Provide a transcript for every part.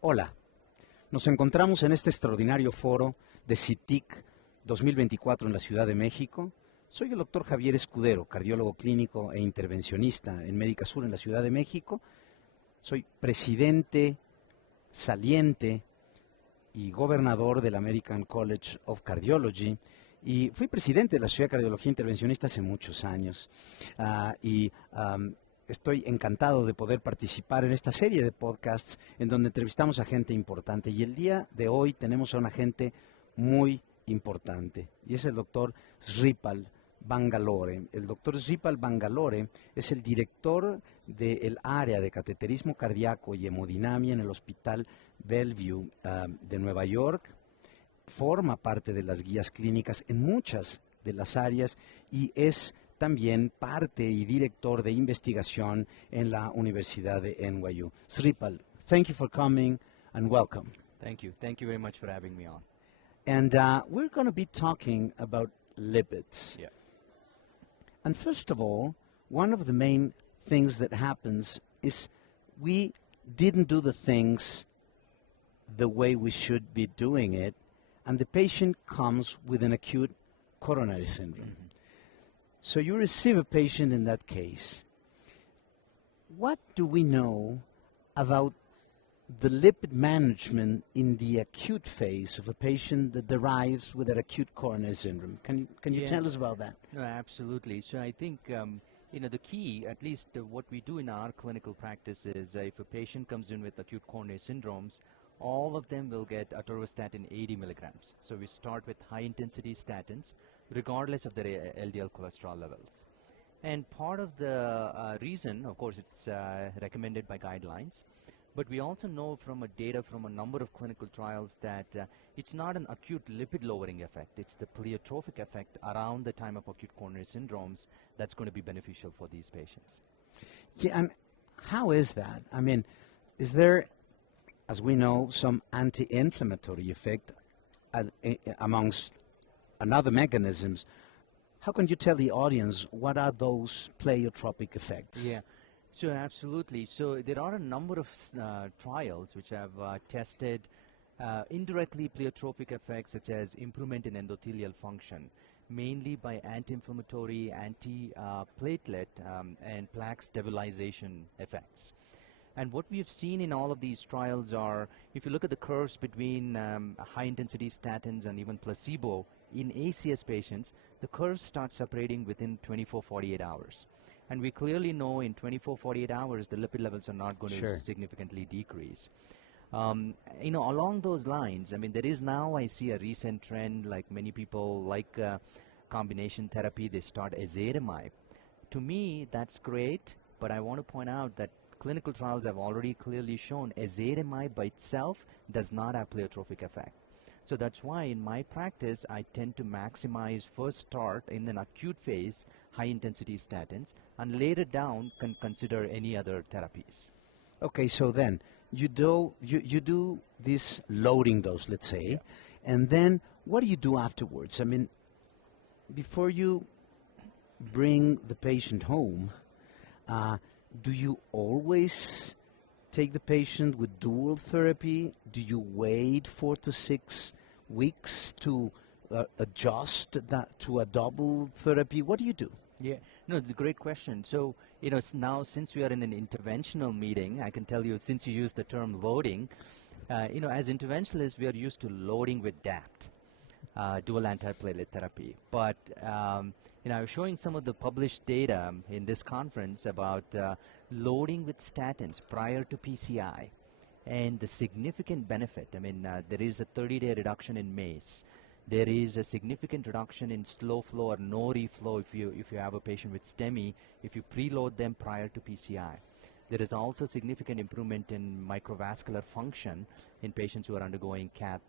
Hola, nos encontramos en este extraordinario foro de CITIC 2024 en la Ciudad de México. Soy el doctor Xavier Escudero, cardiólogo clínico e intervencionista en Médica Sur en la Ciudad de México. Soy presidente saliente y gobernador del American College of Cardiology y fui presidente de la Sociedad de Cardiología Intervencionista hace muchos años. Estoy encantado de poder participar en esta serie de podcasts en donde entrevistamos a gente importante. Y el día de hoy tenemos a una gente muy importante y es el doctor Sripal Bangalore. El doctor Sripal Bangalore es el director del área de cateterismo cardíaco y hemodinamia en el Hospital Bellevue de Nueva York. Forma parte de las guías clínicas en muchas de las áreas y es también parte y director de investigación en la Universidad de NYU. Sripal, thank you for coming and welcome. Thank you. Thank you very much for having me on. And we're going to be talking about lipids. Yeah. And first of all, one of the main things that happens is we didn't do the things the way we should be doing it, and the patient comes with an acute coronary syndrome. Mm-hmm. So you receive a patient in that case. What do we know about the lipid management in the acute phase of a patient that arrives with an acute coronary syndrome? Can you tell us about that? No, absolutely. So I think the key, at least what we do in our clinical practice is if a patient comes in with acute coronary syndromes, all of them will get atorvastatin 80 milligrams. So we start with high-intensity statins, regardless of their LDL cholesterol levels. And part of the reason, of course, it's recommended by guidelines, but we also know from data from a number of clinical trials that it's not an acute lipid-lowering effect. It's the pleiotropic effect around the time of acute coronary syndromes that's going to be beneficial for these patients. Yeah, and how is that? I mean, is there, as we know, some anti-inflammatory effect amongst another mechanisms? How can you tell the audience what are those pleiotropic effects? Yeah, so absolutely. So there are a number of trials which have tested indirectly pleiotropic effects such as improvement in endothelial function, mainly by anti-inflammatory, anti-platelet and plaque stabilization effects. And what we've seen in all of these trials are, if you look at the curves between high-intensity statins and even placebo, in ACS patients, the curves start separating within 24-48 hours. And we clearly know in 24-48 hours, the lipid levels are not going to significantly decrease. Along those lines, I mean, there is now, I see a recent trend, like many people like combination therapy, they start ezetimibe. To me, that's great, but I want to point out that clinical trials have already clearly shown ezetimibe by itself does not have pleiotropic effect. So that's why in my practice, I tend to maximize first start in an acute phase, high-intensity statins, and later down can consider any other therapies. Okay, so then you do this loading dose, let's say, and then what do you do afterwards? I mean, before you bring the patient home, do you always take the patient with dual therapy? Do you wait 4 to 6 weeks to adjust that to a double therapy? What do you do? Yeah, no, it's a great question. So, now since we are in an interventional meeting, I can tell you, since you use the term loading, as interventionalists, we are used to loading with DAPT, dual antiplatelet therapy. But, I was showing some of the published data in this conference about loading with statins prior to PCI and the significant benefit. I mean, there is a 30-day reduction in MACE. There is a significant reduction in slow flow or no reflow if you have a patient with STEMI, if you preload them prior to PCI. There is also significant improvement in microvascular function in patients who are undergoing cath.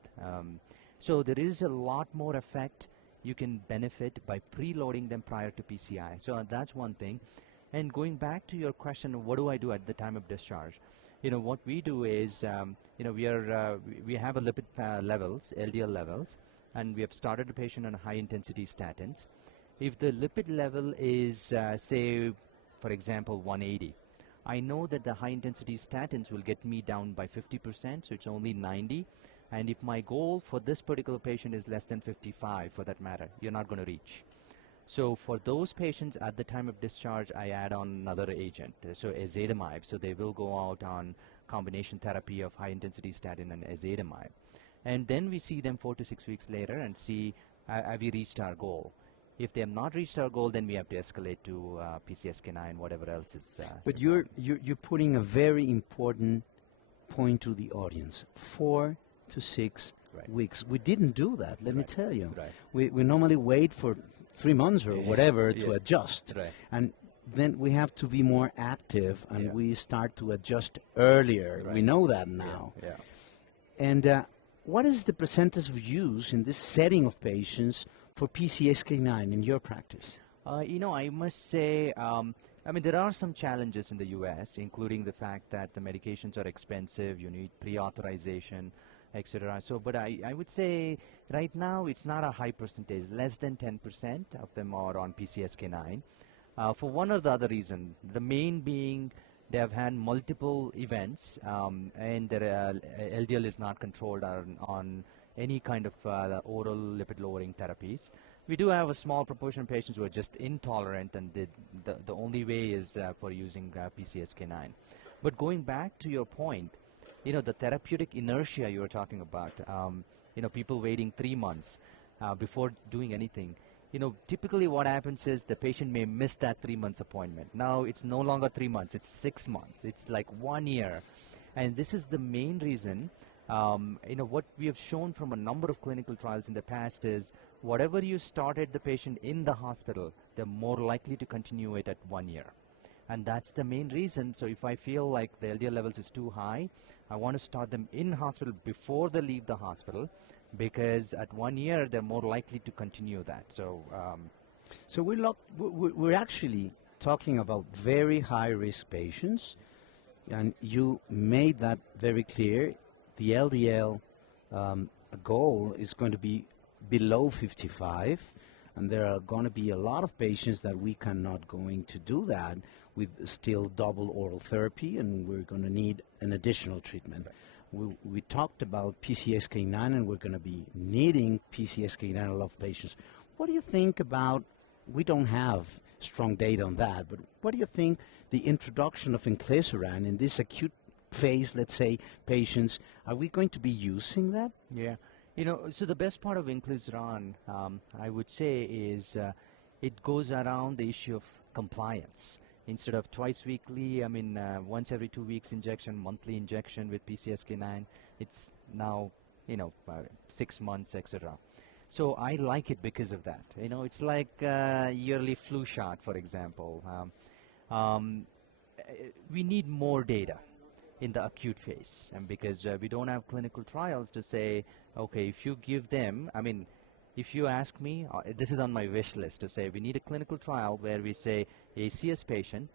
So there is a lot more effect you can benefit by preloading them prior to PCI. So that's one thing. And going back to your question, what do I do at the time of discharge? What we do is, we have a lipid levels, LDL levels, and we have started the patient on high-intensity statins. If the lipid level is, say, for example, 180, I know that the high-intensity statins will get me down by 50%, so it's only 90. And if my goal for this particular patient is less than 55, for that matter, you're not going to reach. So for those patients, at the time of discharge, I add on another agent, so ezetimibe. So they will go out on combination therapy of high-intensity statin and ezetimibe. And then we see them 4 to 6 weeks later and see, have we reached our goal? If they have not reached our goal, then we have to escalate to PCSK9, whatever else is. But you're putting a very important point to the audience: 4 to 6 weeks. We didn't do that. Let me tell you. We normally wait for 3 months or whatever to adjust, and then we have to be more active, and we start to adjust earlier. We know that now. And what is the percentage of use in this setting of patients for PCSK9 in your practice? I must say, I mean, there are some challenges in the U.S., including the fact that the medications are expensive, you need pre-authorization, etc. So, but I would say right now it's not a high percentage. Less than 10% of them are on PCSK9. For one or the other reason, the main being they have had multiple events and their LDL is not controlled on any kind of oral lipid-lowering therapies. We do have a small proportion of patients who are just intolerant, and the only way is for using PCSK9. But going back to your point, the therapeutic inertia you were talking about, people waiting 3 months before doing anything. Typically what happens is the patient may miss that 3 months appointment. Now it's no longer 3 months, it's 6 months. It's like 1 year. And this is the main reason, what we have shown from a number of clinical trials in the past is whatever you started the patient in the hospital, they're more likely to continue it at 1 year. And that's the main reason. So if I feel like the LDL levels is too high, I want to start them in hospital before they leave the hospital, because at 1 year they're more likely to continue that. So, so we're actually talking about very high-risk patients, and you made that very clear. The LDL goal is going to be below 55, and there are going to be a lot of patients that we cannot going to do that with still double oral therapy, and we're going to need an additional treatment. We talked about PCSK9, and we're going to be needing PCSK9 in a lot of patients. What do you think about, we don't have strong data on that, but what do you think the introduction of inclisiran in this acute phase, let's say, patients, are we going to be using that? Yeah. So the best part of inclisiran, I would say, is it goes around the issue of compliance. Instead of twice weekly, once every 2 weeks injection, monthly injection with PCSK9, it's now, 6 months, etc. So I like it because of that. It's like yearly flu shot, for example. We need more data in the acute phase, and because we don't have clinical trials to say, okay, if you give them, if you ask me, this is on my wish list to say we need a clinical trial where we say ACS patient,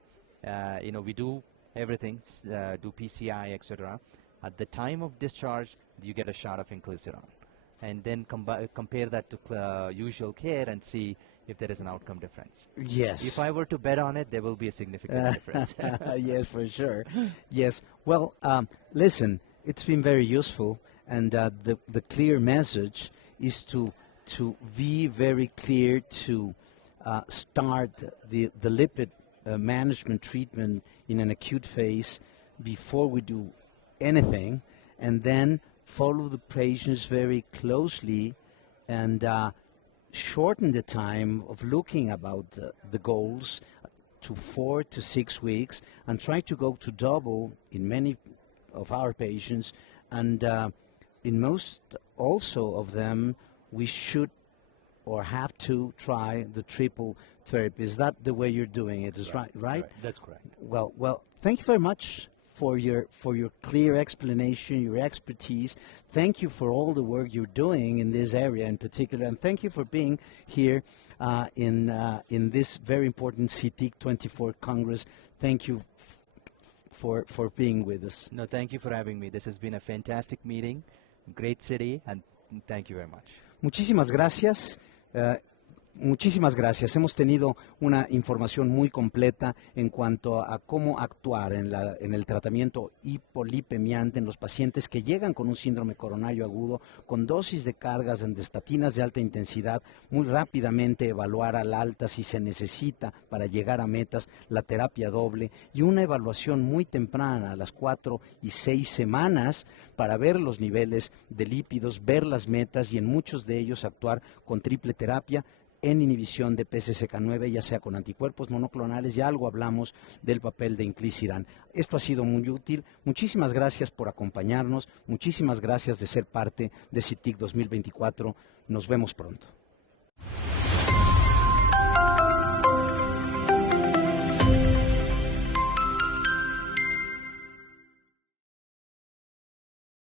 we do everything, do PCI, etc. At the time of discharge, you get a shot of inclisiran, and then compare that to usual care and see if there is an outcome difference. Yes. If I were to bet on it, there will be a significant difference. Yes, for sure. Yes. Well, listen, it's been very useful, and the clear message is to be very clear to start the lipid management treatment in an acute phase before we do anything, and then follow the patients very closely and shorten the time of looking about the goals to 4 to 6 weeks, and try to go to double in many of our patients, and in most also of them we should or have to try the triple therapy. Is that the way you're doing it? Is right? That's correct. Well, thank you very much for your clear explanation, your expertise. Thank you for all the work you're doing in this area in particular, and thank you for being here in this very important CITIC 24 Congress. Thank you for being with us. No, thank you for having me. This has been a fantastic meeting, great city, and thank you very much. Muchísimas gracias. muchísimas gracias. Hemos tenido una información muy completa en cuanto a cómo actuar en el tratamiento hipolipemiante en los pacientes que llegan con un síndrome coronario agudo, con dosis de cargas de estatinas de alta intensidad, muy rápidamente evaluar al alta si se necesita para llegar a metas, la terapia doble y una evaluación muy temprana a las 4 y 6 semanas para ver los niveles de lípidos, ver las metas y en muchos de ellos actuar con triple terapia en inhibición de PCSK9, ya sea con anticuerpos monoclonales. Ya algo hablamos del papel de inclisiran. Esto ha sido muy útil. Muchísimas gracias por acompañarnos. Muchísimas gracias de ser parte de CITIC 2024. Nos vemos pronto.